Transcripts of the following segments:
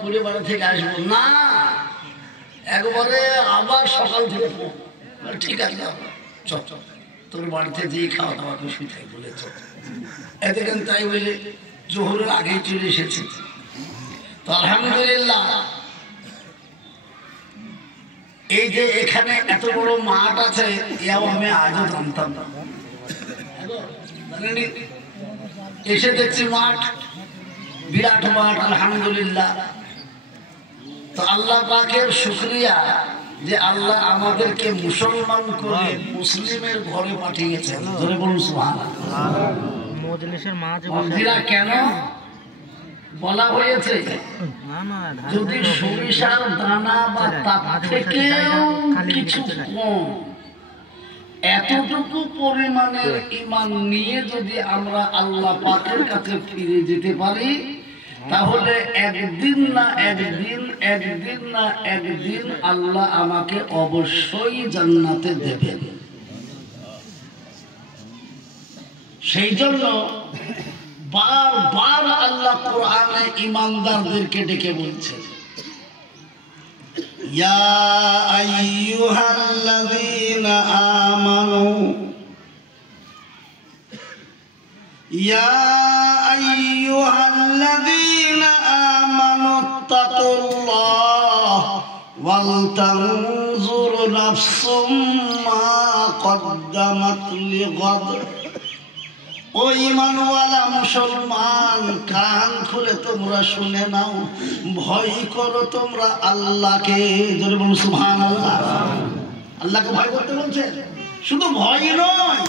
পুরে বাড়ি থেকে আসবো না, একবারে আবার সকাল থেকে ঠিক আছে চল চল তোর বাড়িতে দিয়ে খাওয়া দাওয়া করে শুয়ে থাকি বলে চল। এতক্ষণ তাই বলে জোহরের আগেই চলে এসেছে। তো আলহামদুলিল্লাহ এই যে এখানে এত বড় মাঠ আছে এও আমি আজও জানতাম না। এসে দেখছি মাঠ, বিরাট মাঠ, আলহামদুলিল্লাহ। তো আল্লাহ পাকের শুকরিয়া যে আল্লাহ আমাদেরকে মুসলমান করে মুসলিমের ঘরে পাঠিয়েছেন। ধরে বলুন সুবহানাল্লাহ। কেন বলা হয়েছে যদি সরিষার দানা বা তার থেকেও কিছু কম এতটুকু পরিমাণের ঈমান নিয়ে যদি আমরা আল্লাহ পাকের কাছে ফিরে যেতে পারি, তাহলে একদিন না একদিন আল্লাহ আমাকে অবশ্যই জান্নাতে দেবেন। সেই জন্য বারবার আল্লাহ কোরআনে ঈমানদারদেরকে ডেকে বলছেন, ইয়া আইয়ুহাল্লাযীনা আমানু ইয়া আইয়ুহাল্লাযীনা আমানু তাকুল্লাহ ওয়াল তানজুর নাফসুম মা কদ্দামাত লিগাদ। ও ঈমানওয়ালা মুসলমান, কান খুলে তোমরা শুনে নাও, ভয় করো তোমরা আল্লাহকে। জোরে বলুন সুবহানাল্লাহ। আল্লাহকে ভয় করতে বলছেন, শুধু ভয় নয়,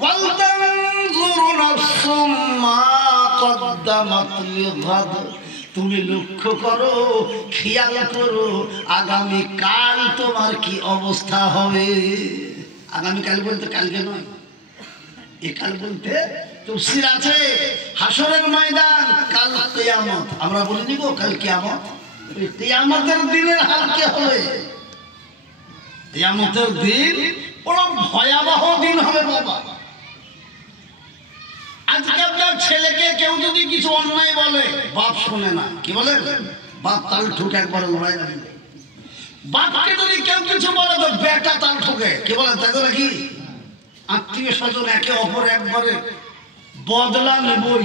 ওয়াল তানজুরু নাফসুম মা কদ্দামাত লিগাদ। তুমি লক্ষ্য করো, খেয়াল করো আগামী কাল তোমার কি অবস্থা হবে। আগামী কাল বলতে কালকে নয়, কাল বলতে তাফসীর আছে হাসরের ময়দান, কাল কিয়ামত। আমরা বলিনি গো কাল কিয়ামত, কিয়ামতের দিনের হাল কি হবে? কিয়ামতের দিন বড় ভয়াবহ দিন হবে বাবা। আজকে আপনার ছেলেকে কেউ যদি কিছু অন্যায় বলে, বাপ শোনে না, কি বলে? বাপ তাল ঠুকে একবার লড়াই না। বাপকে যদি কেউ কিছু বলে তো বেটা তাল ঠুকে, কি বলে? তাই তো নাকি? আত্মীয় স্বজন একে অপর একবারে বদলা নেবই।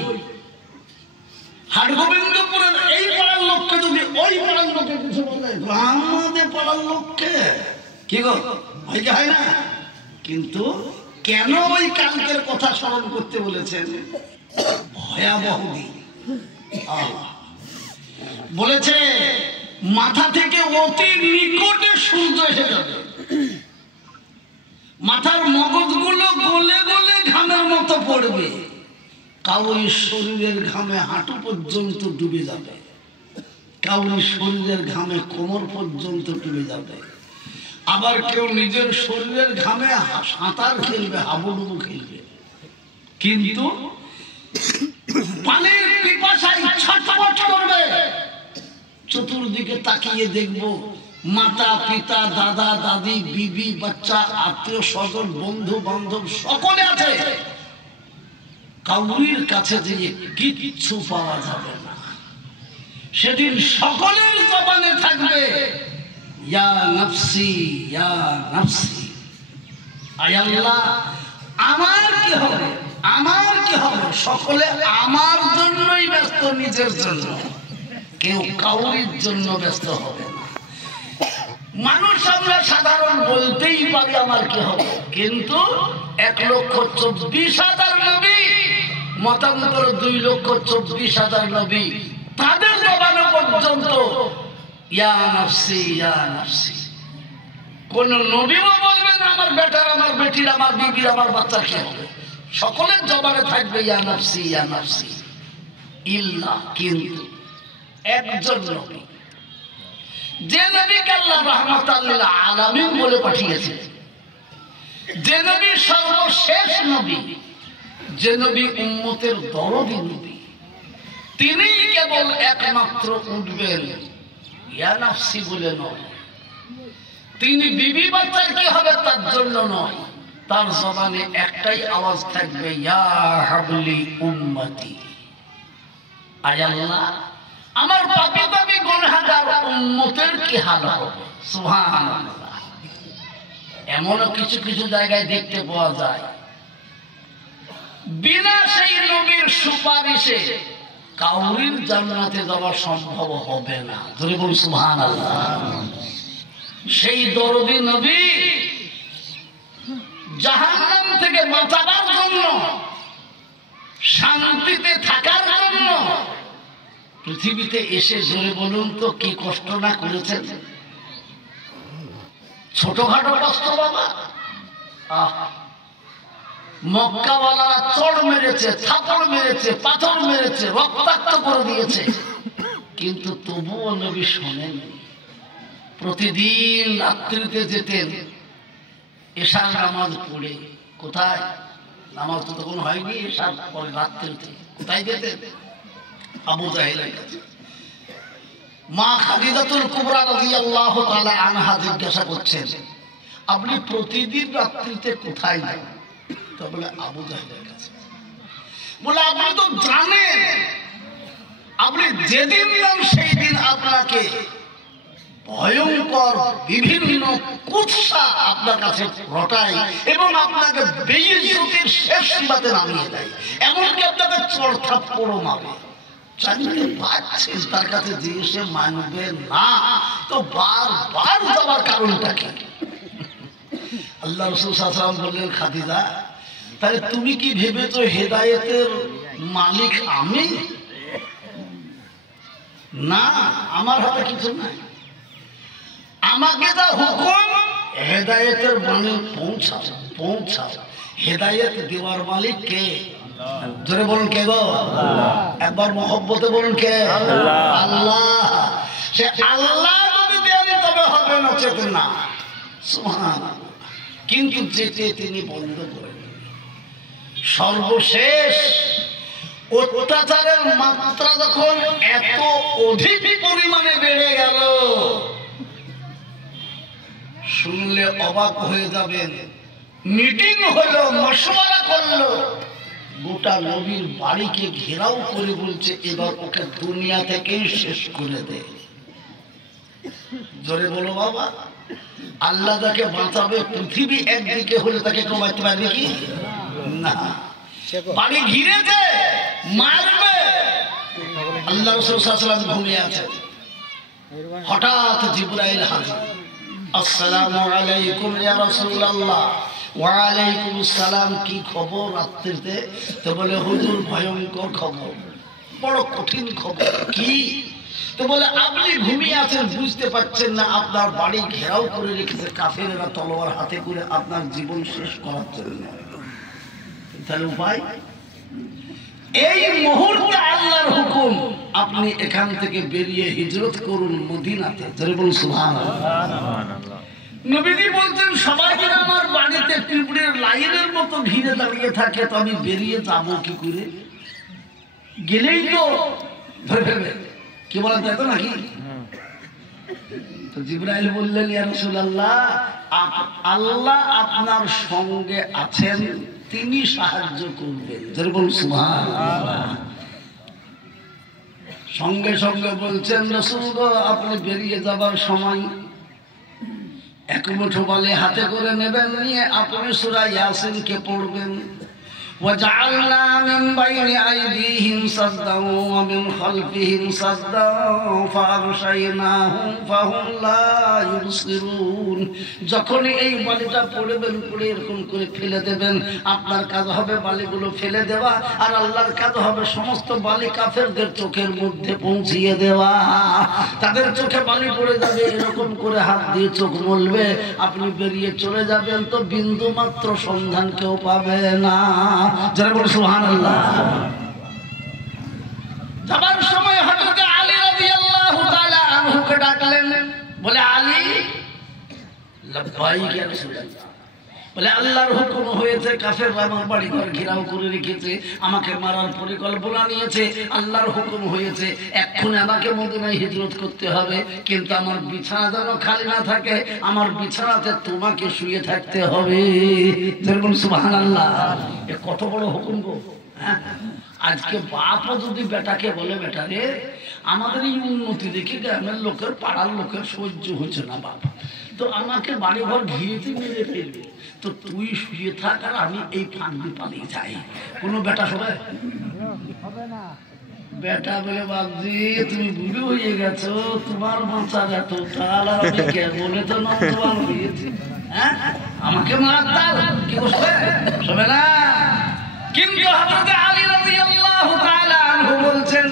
হাটগোবিন্দপুরের এই পাড়ার লোককে যদি ওই পাড়ার লোকে কিছু বলে, আমাদের পাড়ার লোককে কি গো হয় কি হয় না? কিন্তু কেন ওই কালকের কথা স্মরণ করতে বলেছেন? ভয়াবহ দিন। বলেছে মাথা থেকে অতি নিকটে সূর্য এসে যাবে, মাথার মগজগুলো গলে গলে ঘামের মতো পড়বে, কাউরি শরীরের ঘামে হাঁটু পর্যন্ত ডুবে যাবে, কাউরি শরীরের ঘামে কোমর পর্যন্ত ডুবে যাবে, আবার কেউ নিজের শরীরের ঘামে সাঁতার খেলবে, হাবুডুবু খেলবে। কিন্তু পানির পিপাসায় ছটফট করবে। চতুর্দিকে তাকিয়ে দেখবো মাতা পিতা দাদা দাদি বিবি বাচ্চা আত্মীয় স্বজন বন্ধু বান্ধব সকলে আছে, কাউরির কাছে গিয়ে কিচ্ছু পাওয়া যাবে না। সেদিন সকলের জবানে থাকবে ইয়া নাফসি ইয়া নাফসি, আয় আল্লাহ আমার কি হবে, আমার কি হবে। সকলে আমার জন্যই ব্যস্ত, নিজের জন্য, কেউ কাউরির জন্য ব্যস্ত হবে না। মানুষ আমরা সাধারণ বলতেই পারি আমার কি হবে, কিন্তু 1,24,000 নবী, মতান্তর 2,24,000 নবী, তাদের জবানে পর্যন্ত ইয়া নাফসি ইয়া নাফসি। কোন নবীও বলবেন না আমার বেটার, আমার বেটির, আমার বিবির, আমার বাচ্চার কি হবে। সকলের জবানে থাকবে ইয়া নাফসি ইয়া নাফসি। ইল্লা, কিন্তু একজন নবী, যে নবীকে আল্লাহ রাহমাতাল লিল আলামিন বলে পাঠিয়েছে, যে নবী সর্বশেষ নবী, যে নবী উম্মতের দরদি নবী, তিনি কেবল একমাত্র উঠবেন ইয়া নাফসি বলে নয়। তিনি বিবি বাচ্চার কি হবে তার জন্য নয়, তার জবানে একটাই আওয়াজ থাকবে ইয়া হাবলি উম্মতি। আয় আল্লাহ আমার পাপী পাপী উম্মতের কি হাল হবে। সুবহানাল্লাহ। এমনও কিছু কিছু জায়গায় দেখতে পাওয়া যায় বিনা সেই নবীর সুপারিশে কাউরির জান্নাতে যাওয়া সম্ভব হবে না। ধরে বলুন সুবহানাল্লাহ। সেই দরদি নবী জাহান্নাম থেকে বাঁচাবার জন্য, শান্তিতে থাকার জন্য পৃথিবীতে এসে জোরে বলুন তো কি কষ্ট না করেছেন। ছোটখাটো কষ্ট বাবা। মক্কাওয়ালারা চড় মেরেছে, থাপড় মেরেছে, পাথর মেরেছে, রক্তাক্ত করে দিয়েছে, কিন্তু তবুও নবী শোনেন। প্রতিদিন রাত্রিতে যেতেন এশার নামাজ পড়ে। কোথায়? নামাজ তো তখন হয়নি, এশার পরে রাত্রিতে কোথায় যেতেন? আবু জাহেলের কাছে। মা খাদিজাতুল কুবরা রাদিয়াল্লাহু তাআলা আনহা জিজ্ঞাসা করছেন, আপনি প্রতিদিন রাত্রিতে কোথায় যান? তো বলে আবু জাহেলের কাছে। বলে আপনি তো জানেন, আপনি যেদিন যান সেই দিন আপনাকে ভয়ঙ্কর বিভিন্ন কুৎসা আপনার কাছে রটায় এবং আপনাকে বেইজ্জতির শেষ সীমাতে নামিয়ে দেয়, এমনকি আপনাকে চড় থাপ্পড়ও মারে। জানতে পারছিস তার কাছে যে সে মানবে না, তো বারবার যাওয়ার কারণটা কি? আল্লাহ রাসূল সাল্লাল্লাহু আলাইহি ওয়াসাল্লাম বললেন, খাদিজা তাহলে তুমি কি ভেবেছো হেদায়েতের মালিক আমি? না, আমার হাতে কিছু নাই। আমাকে যা হুকুম হেদায়েতের বাণী পৌঁছাও, পৌঁছাও। হেদায়েত দেওয়ার মালিক কে? জোরে বলুন কে গো? একবার মহব্বতে বলুন কে? আল্লাহ। সে আল্লাহ যদি দেন তবে হবে, নচেত না। সুবহানাল্লাহ। কিন্তু যেতে তিনি বন্ধ করেন। সর্বশেষ অত্যাচারের মাত্রা যখন এত অধিক পরিমাণে বেড়ে গেল, শুনলে অবাক হয়ে যাবেন। মিটিং হলো, মশওয়ারা করলো, গোটা নবীর বাড়িকে ঘেরাও করে বলছে এবার ওকে দুনিয়া থেকেই শেষ করে দে। জোরে বলো বাবা। আল্লাহ যাকে বাঁচাবে পৃথিবী একদিকে হলে তাকে কমাইতে পারবে কি? না। বাড়ি ঘিরেছে, মারবে। আল্লাহ রাসূল সাল্লাল্লাহু আলাইহি ওয়াসাল্লাম ঘুমিয়ে আছে, হঠাৎ জিবরাইল হাজির। আসসালামু আলাইকুম ইয়া রাসূলুল্লাহ। ওয়া আলাইকুম আসসালাম। কি খবর রাত্রিতে? তো বলে হুজুর ভয়ঙ্কর খবর, বড় কঠিন খবর। কি? তো বলে আপনি ঘুমিয়ে আছেন, বুঝতে পারছেন না আপনার বাড়ি ঘেরাও করে রেখেছে কাফেররা তলোয়ার হাতে করে আপনার জীবন শেষ করার জন্য। তাহলে উপায়? এই মুহূর্তে আল্লাহর হুকুম, আপনি এখান থেকে বেরিয়ে হিজরত করুন মদিনাতে। জোরে বলুন সুবহানাল্লাহ। নবীজি বলছেন সবাই যেন আমার বাড়িতে পিঁপড়ের লাইনের মতো ঘিরে দাঁড়িয়ে থাকে, তো আমি বেরিয়ে যাবো কি করে? গেলেই তো ধরে ফেলবে। কি বলেন তাই তো নাকি? তো জিবরাইল বললেন, ইয়া রাসূলুল্লাহ, আল্লাহ আপনার সঙ্গে আছেন, তিনি সাহায্য করবেন। যারা বলুন সুবহানাল্লাহ। সঙ্গে সঙ্গে বলছেন, রাসূল গো আপনি বেরিয়ে যাবার সময় এক মুঠো বালি হাতে করে নেবেন, নিয়ে আপনি সূরা ইয়াসিনকে পড়বেন। وجعلنا من بين أيديهم سدا ومن خلفهم سدا فأغشيناهم فهم لا يبصرون। যখন এই বালিটা পড়বেন, পড়ে এরকম করে ফেলে দেবেন। আপনার কাজ হবে বালিগুলো ফেলে দেওয়া, আর আল্লাহর কাজ হবে সমস্ত বালি কাফেরদের চোখের মধ্যে পৌঁছিয়ে দেওয়া। তাদের চোখে বালি পড়ে যাবে, এরকম করে হাত দিয়ে চোখ মলবে, আপনি বেরিয়ে চলে যাবেন, তো বিন্দু মাত্র সন্ধান কেউ পাবে না। যারা বলে সুবহানাল্লাহ। যাবার সময় হযরত আলী রাদিয়াল্লাহু তাআলা আনহুকে ডাকলেন, বলে আলী। লাব্বাইক ইয়া রাসূলুল্লাহ। বলে আল্লাহর হুকুম হয়েছে, কাফেররা আমার বাড়ি ঘর ঘেরাও করে রেখেছে, আমাকে মারার পরিকল্পনা নিয়েছে। আল্লাহর হুকুম হয়েছে এক্ষুনি আমাকে মদিনায় হিজরত করতে হবে, কিন্তু আমার বিছানা যেন খালি না থাকে, আমার বিছানাতে তোমাকে শুয়ে থাকতে হবে। যেরকম সুবহানাল্লাহ। এ কত বড় হুকুম গো! আজকে বাপও যদি বেটাকে বলে, বেটা রে আমাদের এই উন্নতি দেখে গ্রামের লোকের পাড়ার লোকের সহ্য হচ্ছে না বাবা, তো আমাকে বাড়ি ঘর ঘিরেতে মেরে ফেলবে, তো তুই শুয়ে থাক আর আমি এই ফাঁক দিয়ে পালিয়ে যাই, কোনো বেটা সবাই হবে না। বেটা বলে বাবজি তুমি বুড়ো হয়ে গেছো, তোমার বাঁচার এত তাল আর আমি বলে তো নৌজওয়ান হয়েছি, হ্যাঁ আমাকে মারার তাল কি বসবে শোনে না। কিন্তু হযরত আলী রাদিয়াল্লাহু তাআলা আনহু বলছেন,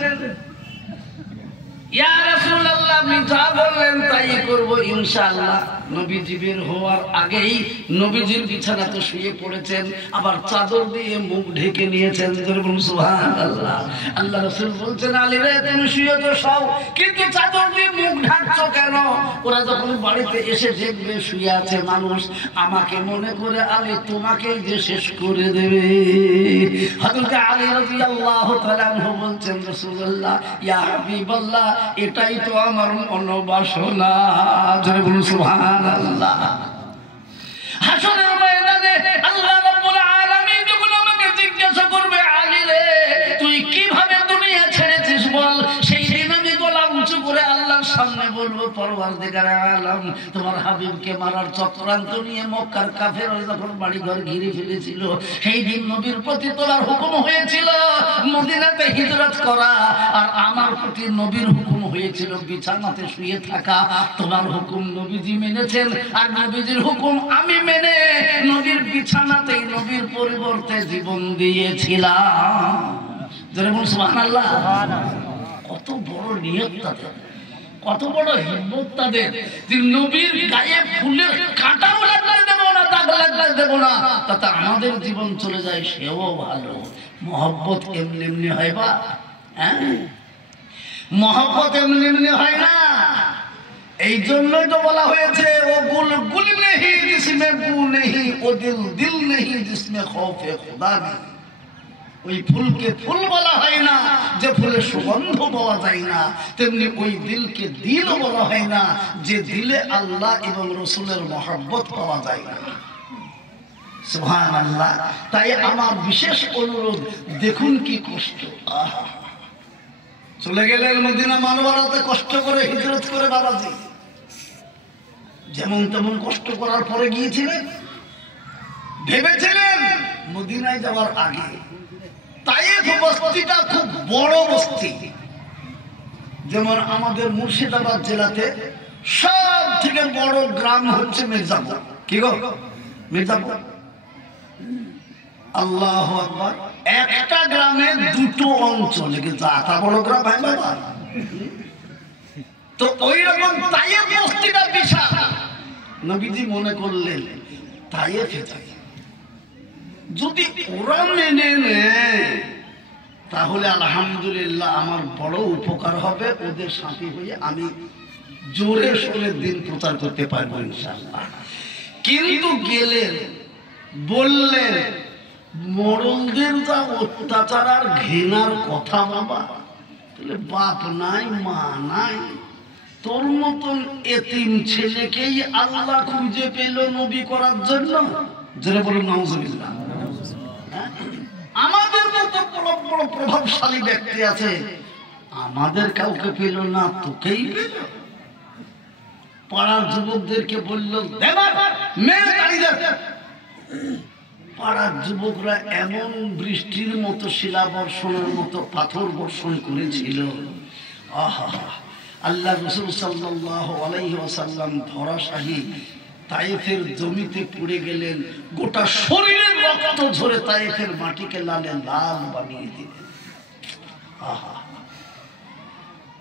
ইয়া রাসূলুল্লাহ আপনি যা বললেন তাই করব ইনশাআল্লাহ। নবীজি বের হওয়ার আগেই নবীজির বিছানাতে শুয়ে পড়েছেন, আবার চাদর দিয়ে মুখ ঢেকে নিয়েছেন। সুবহানাল্লাহ। আল্লাহ রাসূল বলছেন, আলী রে তুমি শুয়ে তো সও, কিন্তু চাদর দিয়ে মুখ ঢাকছো কেন? ওরা যখন বাড়িতে এসে দেখবে শুয়ে আছে মানুষ, আমাকে মনে করে আলী তোমাকেই যে শেষ করে দেবে। হযরত আলী রাদিয়াল্লাহু তাআলা আনহু বলছেন, রাসূলুল্লাহ ইয়া হাবিবাল্লাহ এটাই তো আমার মনোবাসনা। জয় বলুন সুবহানাল্লাহ। হাসরের ময়দানে আল্লাহ রাব্বুল আলামিন যখন আমাকে জিজ্ঞাসা করবে, আলী রে তুই কিভাবে দুনিয়া ছেড়েছিস বল, সেই দিন আমি গলা উঁচু করে আল্লাহর সামনে বলবো, পরওয়ারদিগার আলম তোমার হাবিবকে মারার চক্রান্ত নিয়ে মক্কার কাফেররা যখন বাড়ি ঘর ঘিরে ফেলেছিল, সেই দিন নবীর প্রতি তোলার হুকুম হয়েছিল মদিনাতে হিজরত করা, আর আমার প্রতি নবীর হুকুম হয়েছিল বিছানাতে শুয়ে থাকা। তোমার হুকুম নবীজি মেনেছেন, আর নবীজির হুকুম আমি মেনে নবীর বিছানাতেই নবীর পরিবর্তে জীবন দিয়েছিলাম। যারা বলুন সুবহানাল্লাহ। কত বড় নিয়ত তাদের, কত বড় হিম্মত তাদের, যে নবীর গায়ে ফুলের কাঁটাও লাগতে দেব না, দাগ লাগতে দেব না, তাতে আমাদের জীবন চলে যায় সেও ভালো। মহব্বত এমনি এমনি হয় বা, হ্যাঁ মহব্বত এমনি এমনি হয় না। এই জন্যই তো বলা হয়েছে, ও গুল গুল নেহি জিসমে বু নেহি, ও দিল দিল নেহি জিসমে খৌফে খুদা নেহি। ওই ফুলকে ফুল বলা হয় না যে ফুলের সুগন্ধ পাওয়া যায় না, তেমনি ওই দিলকে দিলও বলা হয় না যে দিলে আল্লাহ এবং রসুলের মহব্বত পাওয়া যায় না। সুবহানাল্লাহ। তাই আমার বিশেষ অনুরোধ, দেখুন কি কষ্ট, চলে গেলেন মদিনা মানবরাতে কষ্ট করে হিজরত করে বাবাজি, যেমন তেমন কষ্ট করার পরে গিয়েছিলেন, ভেবেছিলেন মদিনায় যাওয়ার আগে তাইফ বস্তিটা খুব বড় বস্তি। যেমন আমাদের মুর্শিদাবাদ জেলাতে সব থেকে বড় গ্রাম হচ্ছে মির্জাপুর। কি গো মির্জাপুর? আল্লাহু আকবার। একটা গ্রামে দুটো অঞ্চল, কিন্তু এত বড় গ্রাম ভাই বাবা। তো ওই রকম তাইফ বস্তিটা বিশাল। নবীজি মনে করলেন তাইফে যাই, যদি ওরা মেনে নেয় তাহলে আলহামদুলিল্লাহ আমার বড় উপকার হবে, ওদের সাথী হয়ে আমি জোরে সোরে দিন প্রচার করতে পারবো ইনশাআল্লাহ। কিন্তু গেলেন, বললেন মরলদের যা অত্যাচার আর ঘৃণার কথা বাবা, তাহলে বাপ নাই মা নাই, তোর মতন এতিম ছেলেকেই আল্লাহ খুঁজে পেল নবী করার জন্য। যারা বলুন নাউজুবিল্লাহ। আমাদের মতো বড় বড় প্রভাবশালী ব্যক্তি আছে, আমাদের কাউকে পেল না, তোকেই পেল। পাড়ার যুবকদেরকে বলল পাড়ার যুবকরা এমন বৃষ্টির মতো শিলা বর্ষণের মতো পাথর বর্ষণ করেছিল, আহা আল্লাহ রাসূল সাল্লাল্লাহু আলাইহি ওয়াসাল্লাম ধরাশায়ী তায়েফের জমিতে পড়ে গেলেন, গোটা শরীরের রক্ত ঝরে তায়েফের মাটিকে লালে লাল বানিয়ে দিলেন। আহা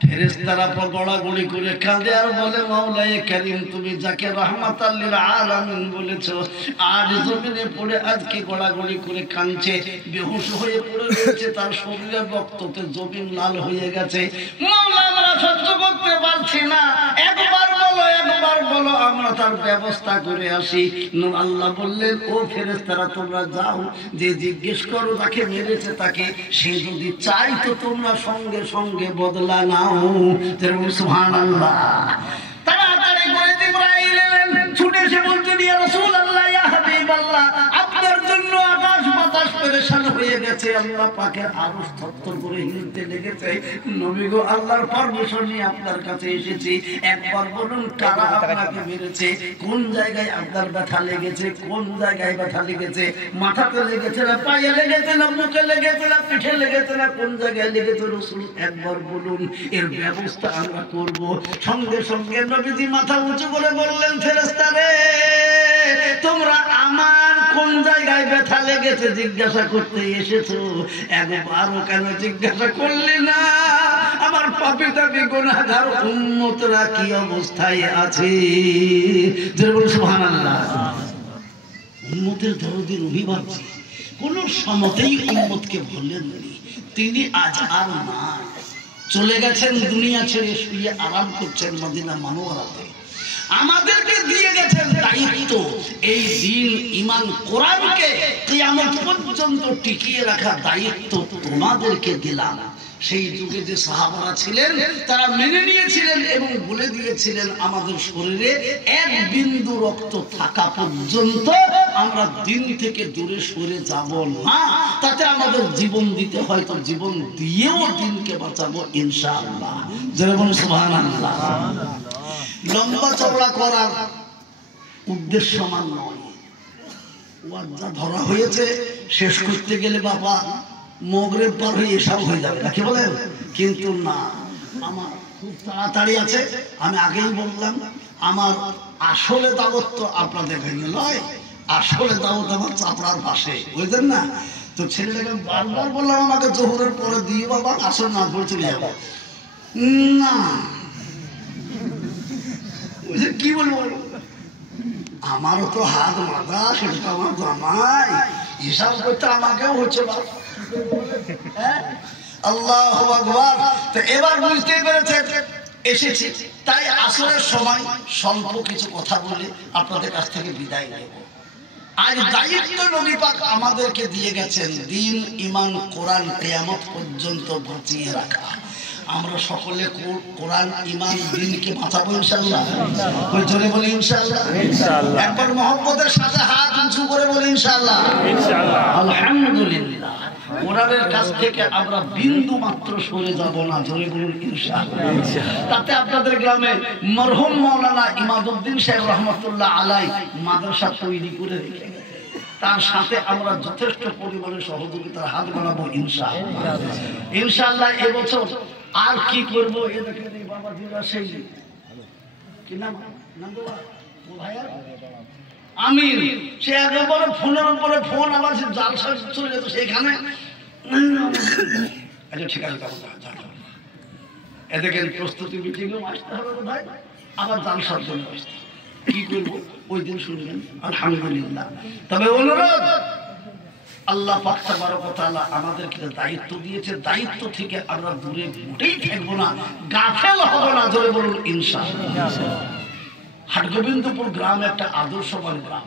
ফেরেশতারা গড়াগড়ি করে কাঁদে আর বলে, মাওলায়ে কারীম তুমি যাকে রাহমাতাল লিল আলামিন বলেছো, আজ জমিনে পড়ে আজকে গড়াগড়ি করে কাঁদছে, বেহুশ হয়ে পড়ে রয়েছে, তার শরীরের রক্ততে জমিন লাল হয়ে গেছে। মাওলা আমরা সহ্য করতে পারছি না, একবার বলো আমরা তার ব্যবস্থা করে আসি। আল্লাহ বললেন, ও ফেরেশতারা তোমরা যাও, যে জিজ্ঞেস করো তাকে মেরেছে তাকে, সে যদি চাই তো তোমরা সঙ্গে সঙ্গে বদলা নাও। সুবহানাল্লাহ। তাড়াতাড়ি করে জিবরাইল এলেন, ছুটে এসে বলতে, ইয়া রাসূলুল্লাহ ইয়া হাবিবাল্লাহ, আপনার জন্য আকাশ বাতাস পেরেশান হয়ে গেছে, আল্লাহ পাকের আরশ থরথর করে হিলতে লেগেছে। নবী গো, আল্লাহর পারমিশন নিয়ে আপনার কাছে এসেছি, একবার বলুন কারা আপনাকে মেরেছে, কোন জায়গায় আপনার ব্যথা লেগেছে, কোন জায়গায় ব্যথা লেগেছে, মাথাতে লেগেছে না, পায়ে লেগেছে না, মুখে লেগেছে না, পিঠে লেগেছে না, কোন জায়গায় লেগেছে রাসূল একবার বলুন, এর ব্যবস্থা আমরা করব। সঙ্গে সঙ্গে নবীজি মাথা উঁচু করে বললেন, ফেরেশতারে তোমরা আমার কোন জায়গায় ব্যথা লেগেছে জিজ্ঞাসা করতে এসেছো, একবারও কেন জিজ্ঞাসা করলি না আমার পাপী তাপী গুনাহগার উম্মতরা কি অবস্থায় আছে? সুবহানাল্লাহ। উম্মতের দরদের অভিভাবক কোন সমতেই উম্মতকে ভুলেননি। তিনি আজ আর না, চলে গেছেন দুনিয়া ছেড়ে, শুয়ে আরাম করছেন মদিনা মানোয়ারাতে। আমাদেরকে দিয়ে গেছেন দায়িত্ব, এই দিন ঈমান কোরআনকে কিয়ামত পর্যন্ত টিকিয়ে রাখা দায়িত্ব তোমাদেরকে দিলাম। সেই যুগে যে সাহাবারা ছিলেন তারা মেনে নিয়েছিলেন এবং বলে দিয়েছিলেন আমাদের শরীরে এক বিন্দু রক্ত থাকা পর্যন্ত আমরা দিন থেকে দূরে সরে যাব না, তাতে আমাদের জীবন দিতে হয় তো জীবন দিয়েও দিনকে বাঁচাবো ইনশাআল্লাহ। যেরকম সুবহানাল্লাহ। লম্বা চওড়া করার উদ্দেশ্য মান নয়, ওয়াদা ধরা হয়েছে শেষ করতে গেলে বাবা মগরিব পার হয়ে এসব হয়ে যাবে না, কি বলেন? কিন্তু না, আমার খুব তাড়াতাড়ি আছে। আমি আগেই বললাম আমার আসলে দাওয়াত তো আপনাদের ভেঙে নয়, আসলে দাওয়াত আমার চাপড়ার পাশে, বুঝলেন না? তো ছেলেটাকে বারবার বললাম আমাকে জোহরের পরে দিয়ে বাবা আসল না করে চলে যাবো না, কি বলবো, আমারও তো হাত মাথা, সেটা তো আমার জামাই, হিসাব করতে আমাকেও হচ্ছে। আল্লাহু আকবার। তো এবার বুঝতে পেরেছেন এসেছি, তাই আসরের সময় স্বল্প কিছু কথা বলে আপনাদের কাছ থেকে বিদায় নেব। আজ দায়িত্ব নবী পাক আমাদেরকে দিয়ে গেছেন দিন ঈমান কোরআন কিয়ামত পর্যন্ত বাঁচিয়ে রাখা। আমরা সকলে কোরআন ঈমান দ্বীনকে বাঁচাবো ইনশাআল্লাহ। ওই জোরে বলি ইনশাআল্লাহ। ইনশাআল্লাহ। একবার মহব্বতের সাথে হাত উঁচু করে বলি ইনশাআল্লাহ। ইনশাআল্লাহ। আলহামদুলিল্লাহ। কোরআনের কাছ থেকে আমরা বিন্দু মাত্র সরে যাব না, জোরে বলুন ইনশাআল্লাহ। তাতে আপনাদের গ্রামে মরহুম মাওলানা ইমাদউদ্দিন সাহেব রহমাতুল্লাহ আলাইহি মাদ্রাসা তৈরি করে রেখে গেছেন, তার সাথে আমরা যথেষ্ট পরিমাণে সহযোগিতার হাত বাড়াবো ইনশাআল্লাহ। ইনশাআল্লাহ এবছর আর কি করবো, এ দেখেন এই বাবাজিরা সেই কি নাম ভাইয়া আমির, সে একেবারে ফোনের উপরে ফোন, আবার সে জালসা চলে যেত সেখানে। আচ্ছা ঠিক আছে, এ দেখেন প্রস্তুতি মিটিংও আসতে হবে ভাই, আবার জালসার জন্য আসতে, কি করবো ওই দিন শুনবেন আলহামদুলিল্লাহ। তবে অনুরোধ, আল্লাহ পাক তাবারক ওয়া তাআলা আমাদেরকে দায়িত্ব দিয়েছে, দায়িত্ব থেকে আমরা দূরে মোটেই থাকবো না, গাফেল হব না, জোরে বলুন ইনশাআল্লাহ। হাটগোবিন্দপুর গ্রাম একটা আদর্শবান গ্রাম,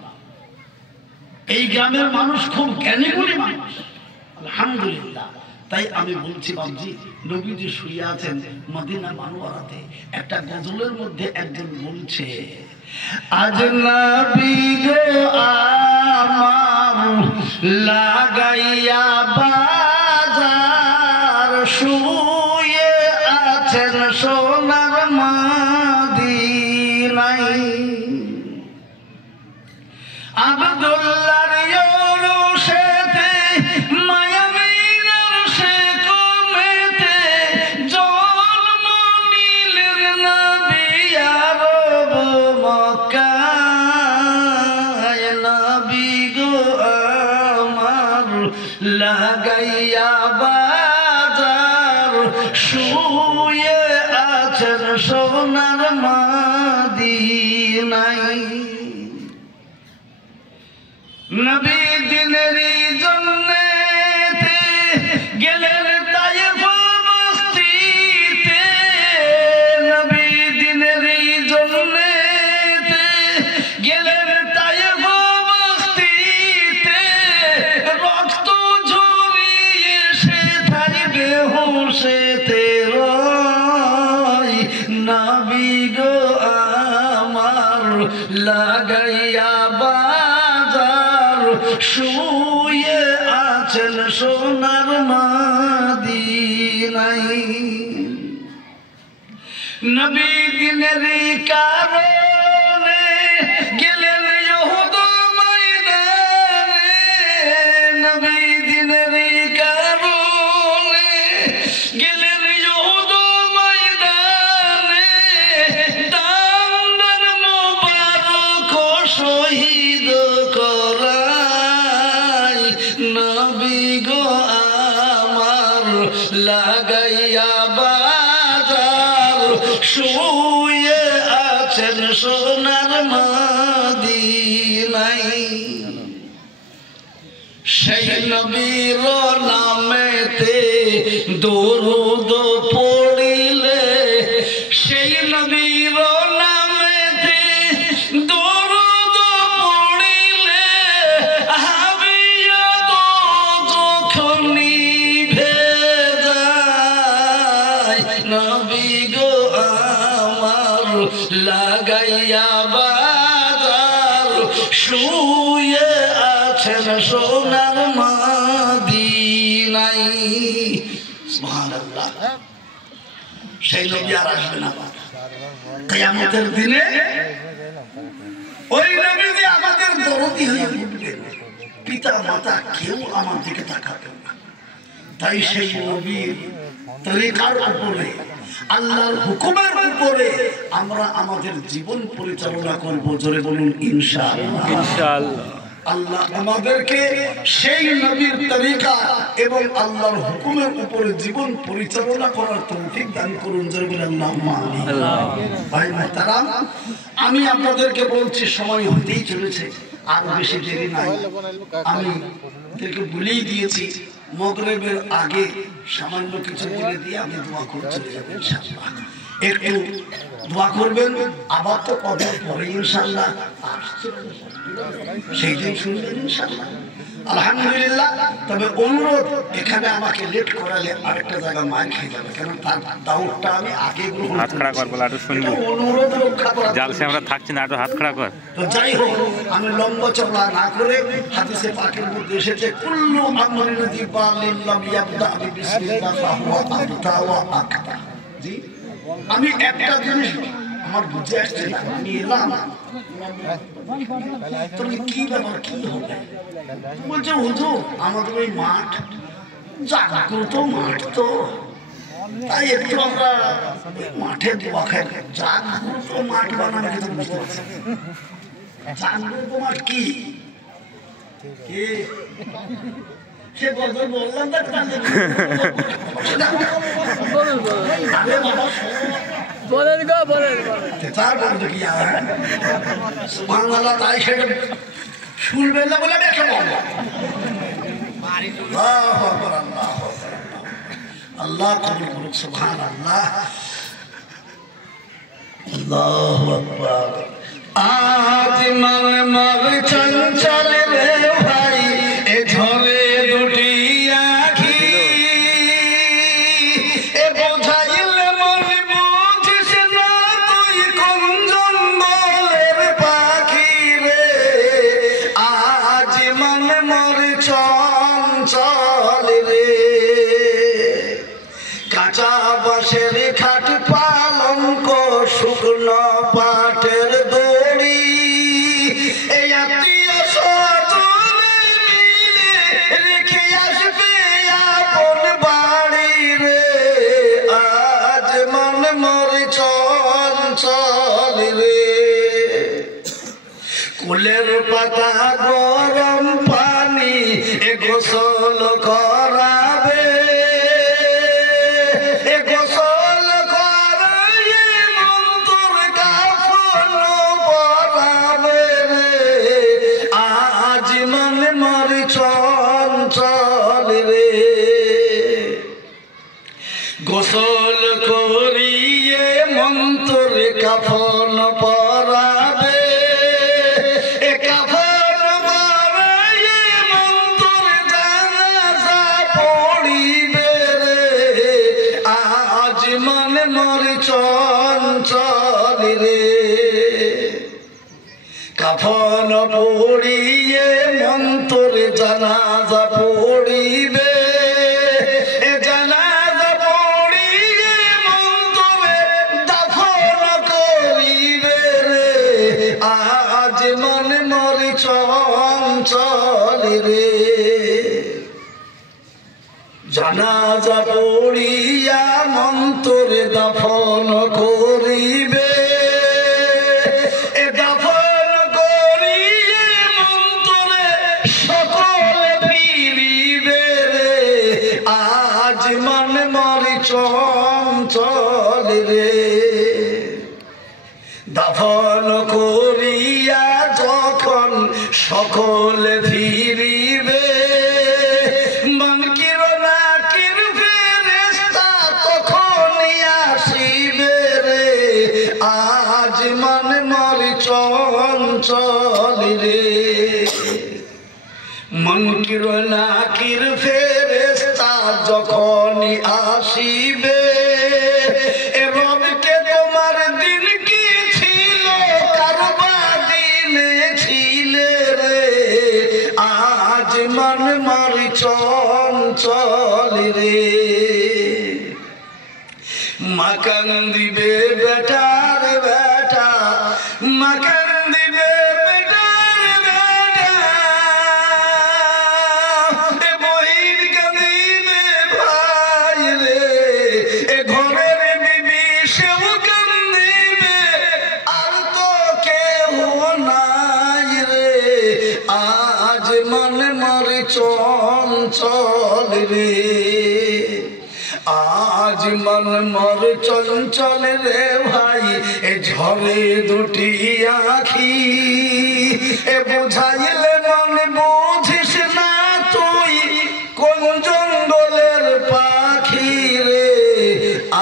এই গ্রামের মানুষ খুব জ্ঞানীগুণী মানুষ আলহামদুলিল্লাহ। তাই আমি বলছি বাবজি, নবীজি শুয়ে আছেন মদিনা মানোয়ারাতে, একটা গজলের মধ্যে একজন বলছে, আজ নবী গো আমার লাগাইয়া বাজার, শুয়ে আছেন সোনার মদিনায়, আব্দুল্লাহর ইউরুশেতে মায়ামিনার সে কমেতে, জন্ম নিলেন নবী আরব মক্কায়, নবী গো আমার লাগাইয়া বাজার, শুয়ে আছেন সোনার মদিনায়। নবী দিনেরই জন্যে গেলেন তায়েফ বস্তিতে, নবী দিনেরই জন্যে গেলেন তায়েফ বস্তিতে, রক্ত ঝরিয়ে সে থাকবে হুঁশেতে রয়, নবী গো আমার লাগাইয়া বাজার, শুয়ে আছেন সোনার মদিনায় নবী দিনের কারণে গেলেন ইহুদ ময়দানে নবী দিনের কারণে গেলেন ইহুদ ময়দানে দান্দার মুবারক শহীদ করাই নবী গো আমার লাগাইয়া শুয়ে আছেন সোনার মদিনায় সেই নবীর নামেতে দরুদ পড়িলে সেই নবীর নামেতে দরুদ পড়িলে হাবিয়া তো যখন নিভে যায় নবী গো লাগাইয়া বাজার শুয়ে আছেন সোনার মদিনায় সুবহানাল্লাহ সেই নবী আর আসবে না কিয়ামতের দিনে ওই নবী যে আমাদের দরদি হয়ে উঠবেন পিতা মাতা কেউ আমার দিকে তাকাবেন না তাই সেই নবীর তরিকার উপরে আল্লাহর হুকুমের উপরে আমরা আমাদের জীবন পরিচালনা করব জোরে বলুন ইনশাআল্লাহ ইনশাআল্লাহ আল্লাহ আমাদেরকে সেই নবীর তরিকা এবং আল্লাহর হুকুমের উপরে জীবন পরিচালনা করার তৌফিক দান করুন জোরে বলুন আল্লাহুম্মা আমিন ভাই মুহতারাম আমি আপনাদেরকে বলছি সময় হতেই চলেছে আর বেশি দেরি নাই আমি আপনাদেরকে বলেই দিয়েছি মাগরিবের আগে সামান্য কিছু বলে দিয়ে আমি দোয়া করে চলে যাব ইনশাআল্লাহ একটু দোয়া করবেন আবার তো কদিন পরে ইনশাআল্লাহ সেই দিন শুনবেন ইনশাআল্লাহ আলহামদুলিল্লাহ তবে অনুরোধ এখানে আমাকে লেট করালে আরেকটা জায়গা মার খেয়ে যাবে কারণ তার দাওয়াতটা আমি আগে গ্রহণ হাত খাড়া কর বলে একটু শুনবো অনুরোধ রক্ষা করা জালসে আমরা থাকছি না একটু হাত খাড়া কর তো যাই হোক আমি লম্বা চওড়া না করে হাদিসে পাকের মধ্যে এসেছে কুল্লু আমরিন যিবালিন লাম ইয়াবদা বিসমিল্লাহ ফাহুয়া আবতা ওয়া আকতা জি আমি একটা জিনিস আমার বুঝে আসছে না আমি এলাম তুমি কি ব্যাপার কি হবে বলছে হুজুর আমাদের ওই মাঠ জাগ্রত মাঠ তো তাই একটু আমরা মাঠে দোয়া খাই জাগ্রত মাঠ বানানো কিন্তু বুঝতে পারছি জাগ্রত মাঠ কি সে বললাম বলেন গো বলেন তার বলতো কি সুবহানাল্লাহ তাই সেটা শুনবেন না বলে দেখে বলবো আল্লাহু আকবার আল্লাহু আকবার আল্লাহ কবুল করুক সুবহানাল্লাহ আল্লাহু আকবার আজ মন মগ চঞ্চল রে ভাই এ ঝরে দুটি আঁখি এ বোঝাইল মন বুঝিস না তুই কোন জঙ্গলের পাখি রে আজ মন মর চঞ্চল রে কাঁচা বাঁশের খাট পালঙ্ক শুকনো পাটের দড়ি এই আত্মীয় স্বজনে মিলে রেখে আসবে আপন বাড়ি রে আজ মন মর চঞ্চল রে কুলের পাতা গরম পানি এ গোসল করাবে চঞ্চল রে গোসল করিয়ে মন্তর কাফন পরাবে এ কাফন পরাইয়ে মন্তর জানাজা পড়িবে রে আজ মন মর চঞ্চল রে কাফন পড়িয়ে মন্তর জানাজা পড়ি চলে রে জানাজা পড়িয়া মন্তরে দাফন করিবে দাফন করিয়ে মন্তরে সকলে ফিরিবে রে আজ মন মরি চঞ্চল রে দাফন করিয়া যখন সকলে ফিরিবে মনকির নাকির ফেরেশতা তখন আসিবে রে আজ মন মরি চঞ্চল রে মনকির নাকির ফেরেশতা যখন আসিবে রবকে তোমার দিন কি ছিল কারবা দিনে ছিলে রে আজ মন মারি চঞ্চল রে মাকান দিবে বেটার বেটা মাকান দিবে বেটার বেটা বহিন কাঁদিবে ভাই রে ঘরের বিবি সেও কান্দিবে আর তো কেউ নাই রে আজ মন মরি চঞ্চল রে আজ মন মর চঞ্চল রে ভাই এ ঝরে দুটি আখি এ বুঝাইলে মন বুঝিস না তুই কোন জঙ্গলের পাখি রে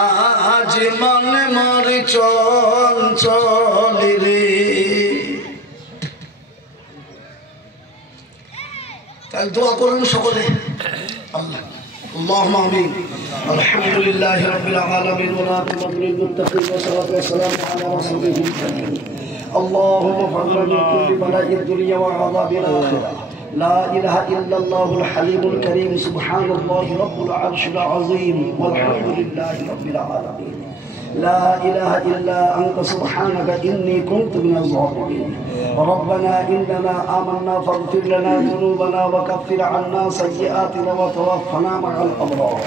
আজ মন মর চঞ্চল রে তাহলে দোয়া করুন সকলে আল্লাহ اللهم آمين الحمد لله رب العالمين والعاقبة للمتقين والصلاة والسلام على رسوله الكريم اللهم فرج من كل بلاء الدنيا وعذاب الآخرة لا إله إلا الله الحليم الكريم سبحان الله رب العرش العظيم والحمد لله رب العالمين لا إله إلا أنت سبحانك إني كنت من الظالمين ربنا إننا آمنا فاغفر لنا ذنوبنا وكفر عنا سيئاتنا وتوفنا مع الأبرار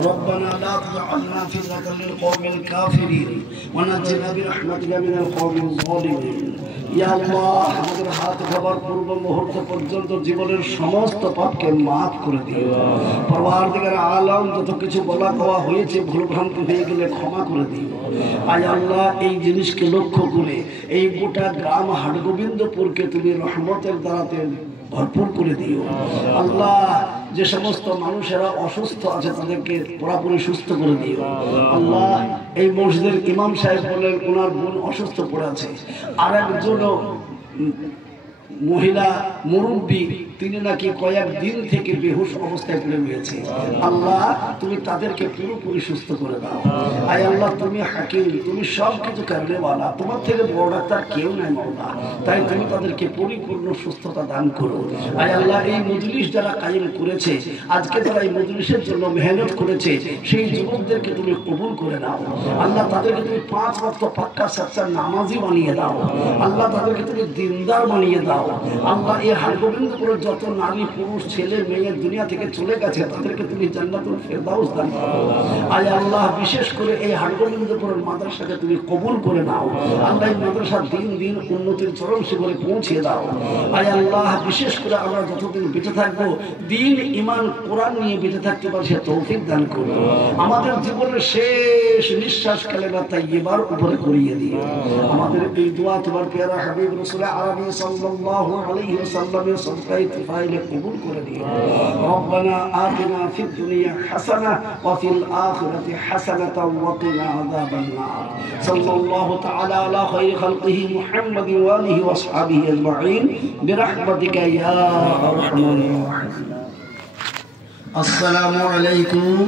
ربنا لا تجعلنا فتنة للقوم الكافرين ونجنا برحمتك من القوم الظالمين يا الله আমাদের হাত খাবার পূর্ব মুহূর্ত পর্যন্ত জীবনের সমস্ত পাপকে মাফ করে দিও পরওয়ারদিগার আলম যত কিছু বলা কওয়া হয়েছে ভুলভ্রান্তি হয়ে গেলে ক্ষমা করে দিও আয় আল্লাহ এই জিনিসকে লক্ষ্য করে এই গোটা গ্রাম হাটগোবিন্দপুরকে তুমি রহমতের দ্বারাতে ভরপুর করে দিও আল্লাহ যে সমস্ত মানুষেরা অসুস্থ আছে তাদেরকে পুরোপুরি সুস্থ করে দিও আল্লাহ এই মসজিদের ইমাম সাহেব বলেন ওনার বোন অসুস্থ পড়ে আছে আর একজন মহিলা মুরব্বী তিনি নাকি কয়েকদিন থেকে বেহুশ অবস্থায় পড়ে রয়েছে আল্লাহ তুমি তাদেরকে পুরোপুরি সুস্থ করে দাও আয় আল্লাহ তুমি হাকিম তুমি সব কিছু করনেওয়ালা তোমার থেকে বড় ডাক্তার কেউ নাই মাওলা তাই তুমি তাদেরকে পরিপূর্ণ সুস্থতা দান করো আয় আল্লাহ এই মজলিস যারা কায়েম করেছে আজকে যারা এই মজলিসের জন্য মেহনত করেছে সেই যুবকদেরকে তুমি কবুল করে নাও আল্লাহ তাদেরকে তুমি 5 ওয়াক্ত পাক্কা সচ্চা নামাজি বানিয়ে দাও আল্লাহ তাদেরকে তুমি দিনদার বানিয়ে দাও আল্লাহ এই হাটগোবিন্দপুরের যত নারী পুরুষ ছেলে মেয়ে দুনিয়া থেকে চলে গেছে তাদেরকে তুমি জান্নাতুল ফেরদাউস দান করো আয় আল্লাহ বিশেষ করে এই হাটগোবিন্দপুরের মাদ্রাসাকে তুমি কবুল করে নাও আল্লাহ এই মাদ্রাসা দিন দিন উন্নতির চরম শিখরে পৌঁছে দাও আয় আল্লাহ বিশেষ করে আমরা যতদিন বেঁচে থাকবো দিন ঈমান কোরআন নিয়ে বেঁচে থাকতে পারি সে তৌফিক দান করো আমাদের জীবনের শেষ নিঃশ্বাস কালেমা তাইয়্যিবার উপরে করিয়ে দিও আমাদের এই দোয়া তোমার প্যারা হাবিব রাসূল আরবি সাল্লাল্লাহু আলাইহি ওয়াসাল্লামের সদকায়ে তুফাইলে কবুল করে দিও রব্বানা আতিনা ফিদ দুনিয়া হাসানাহ ওয়া ফিল আখিরাতি হাসানাতাও ওয়া কিনা আযাবান নার সাল্লাল্লাহু তাআলা আলা খায়রি খালকিহি মুহাম্মাদিন ওয়া আলিহি ওয়া আসহাবিহি আজমাইন বিরহমাতিকা ইয়া আরহামার রাহিমিন আসসালামু আলাইকুম